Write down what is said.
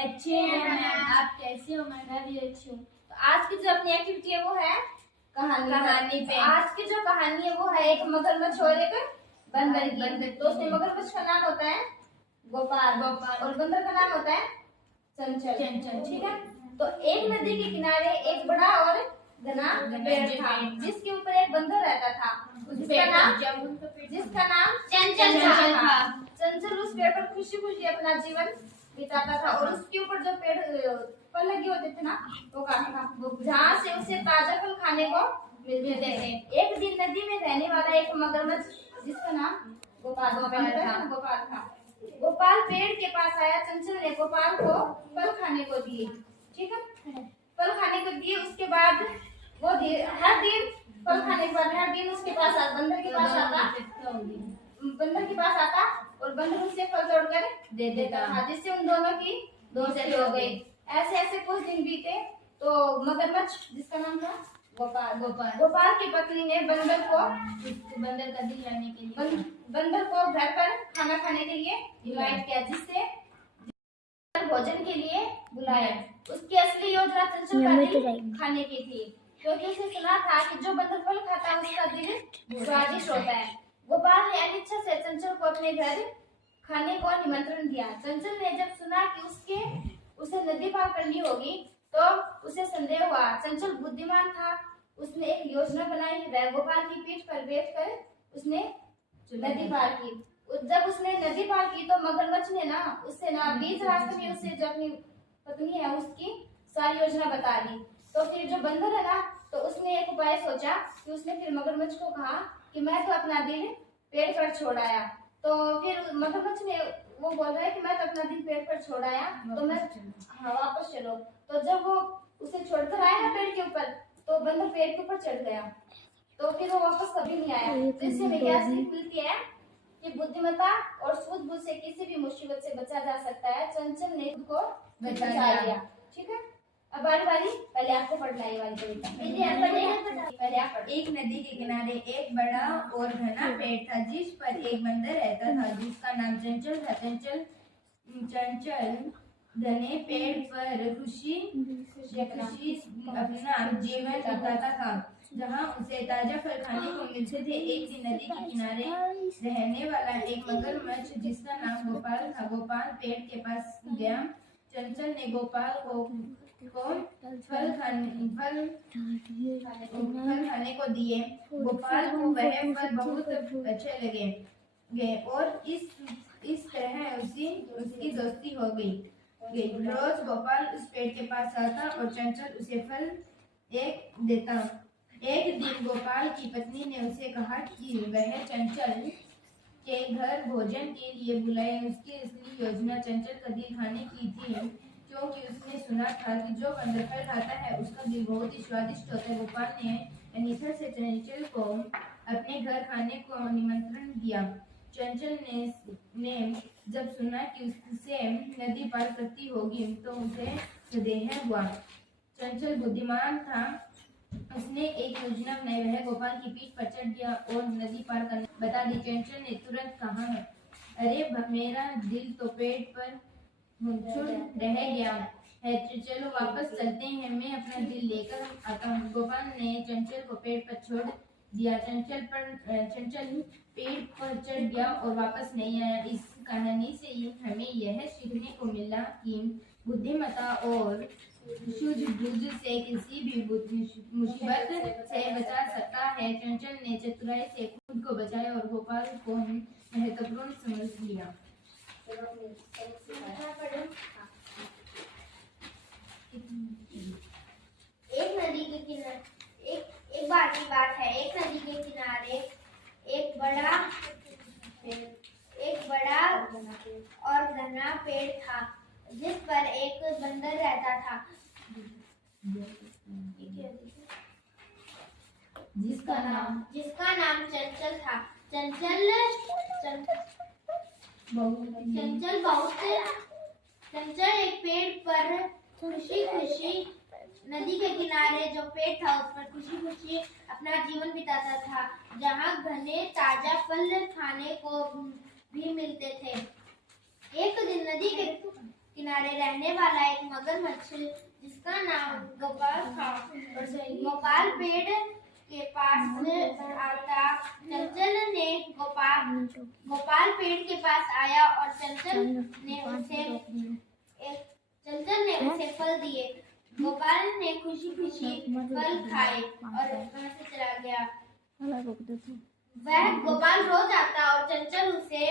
अच्छे हैं मैम, आप कैसे हो? मैं भी अच्छी हूँ। तो आज की जो अपनी एक्टिविटी है वो है कहानी पे। आज की जो कहानी है वो है एक मगरमच्छ और एक बंदर की। तो उसमें मगरमच्छ का नाम होता है गोपाल और बंदर का नाम होता है चंचल। ठीक है। तो एक नदी के किनारे एक बड़ा और घना पेड़ था जिसके ऊपर एक बंदर रहता था जिसका नाम चंचल था। चंचल उस पेड़ पर खुशी खुशी अपना जीवन बिताता था और उसके ऊपर जो पेड़ फल लगे होते थे ना वो खाता था, जहाँ से उसे ताजा फल खाने को मिलते थे। एक दिन नदी में रहने वाला एक मगरमच्छ जिसका नाम गोपाल था। गोपाल पेड़ के पास आया। चंचल ने गोपाल को फल खाने को दिए। ठीक है। फल खाने को दिए। उसके बाद वो हर दिन फल खाने के बाद हर दिन उसके पास बंदर के पास आता और बंदर उसे फल तोड़कर दे देता था, जिससे उन दोनों की दोस्ती हो गई। ऐसे ऐसे कुछ दिन बीते तो मगरमच्छ जिसका नाम था गोपाल की पत्नी ने बंदर का दिल लाने के लिए बंदर को घर पर खाना खाने के लिए इनवाइट किया, जिससे भोजन के लिए बुलाया। उसकी असली योजना चंचल का दिल खाने की थी, क्योंकि उसे सुना था कि जो बंदर फल खाता है उसका दिल स्वादिष्ट होता है। गोपाल ने अनिच्छा से चंचल को अपने घर खाने को निमंत्रण दिया। चंचल ने जब सुना कि उसे नदी पार करनी होगी तो उसे संदेह हुआ। चंचल बुद्धिमान था। उसने एक योजना बनाई। वह गोपाल की पीठ पर बैठकर उसने नदी पार की। जब उसने नदी पार की तो मगरमच्छ ने उससे बीच रास्ते में उसे जो अपनी पत्नी है उसकी सारी योजना बता दी। तो फिर जो बंदर है तो उसने एक उपाय सोचा कि उसने फिर मगरमच्छ को कहा कि मैं तो अपना दिल पेड़ पर छोड़ आया। तो फिर मगरमच्छ ने वो बोल रहा है कि मैं तो अपना दिल पेड़ पर छोड़ आया, तो मैं वापस चलो। तो जब वो उसे छोड़कर आया ना पेड़ के ऊपर, तो बंदर पेड़ के ऊपर चढ़ गया। तो फिर वो वापस कभी नहीं आया। तो इससे हमें क्या सीख मिलती है कि बुद्धिमत्ता और सूझबूझ से किसी भी मुसीबत से बचा जा सकता है। चंचल ने खुद को बचा लिया। ठीक है। अब बारी पहले आपको पढ़ना है ये वाली कविता। पहले आप एक नदी के किनारे एक बड़ा और घना पेड़ था जिस पर एक बंदर रहता था जिसका नाम चंचल था। चंचल घने पेड़ पर खुशी अपना जीवन बिताता था, जहाँ उसे ताजा फल खाने को मिलते थे। एक दिन नदी के किनारे रहने वाला एक मगरमच्छ जिसका नाम गोपाल था, गोपाल पेड़ के पास गया। चंचल ने गोपाल को फल खाने को दिए। गोपाल को वह फल बहुत अच्छे लगे और इस तरह उसकी दोस्ती हो गई। रोज गोपाल उस पेड़ के पास आता और चंचल उसे फल एक देता। एक दिन गोपाल की पत्नी ने उसे कहा कि वह चंचल के घर भोजन के लिए बुलाए। उसकी असली योजना चंचल का दिल खाने की थी, क्योंकि उसने सुना था कि जो बंदर फल खाता है उसका दिल बहुत ही स्वादिष्ट होता है। गोपाल ने अनिच्छा से चंचल को अपने घर खाने को निमंत्रण दिया। चंचल ने जब सुना कि उससे नदी पार करती होगी तो उसे संदेह हुआ। चंचल बुद्धिमान था। उसने एक योजना बनाई। वह गोपाल की पीठ पर चढ़ गया और नदी पार करना बता दी। चंचल ने तुरंत कहा, अरे मेरा दिल तो पेड़ पर रह गया है, चलो वापस चलते हैं, मैं अपना दिल लेकर आता हूँ। गोपाल ने चंचल को पेड़ पर छोड़ दिया। चंचल पेड़ पर चढ़ गया और वापस नहीं आया। इस कहानी से हमें यह सीखने को मिला कि बुद्धिमत्ता और सूझबूझ से किसी भी मुसीबत से बचा सकता है। चंचल ने चतुराई से खुद को बचाया और गोपाल को महत्वपूर्ण समझ लिया। एक नदी के किनारे एक बार की बात है। एक नदी के किनारे एक बड़ा और घना पेड़ था जिस पर एक बंदर रहता था जिसका नाम चंचल था। चंचल एक पेड़ पर खुशी नदी के किनारे जो पेड़ था उस पर खुशी अपना जीवन बिताता था, जहाँ घने ताजा फल खाने को भी मिलते थे। एक दिन नदी के किनारे रहने वाला एक मगरमच्छ जिसका नाम गोपाल था। गोपाल पेड़ के पास आता। चंचल ने गोपाल पेड़ के पास आया और चंचल ने उसे फल दिए। गोपाल ने खुशी खुशी फल खाए और वहां से चला गया। वह गोपाल रोज आता और चंचल उसे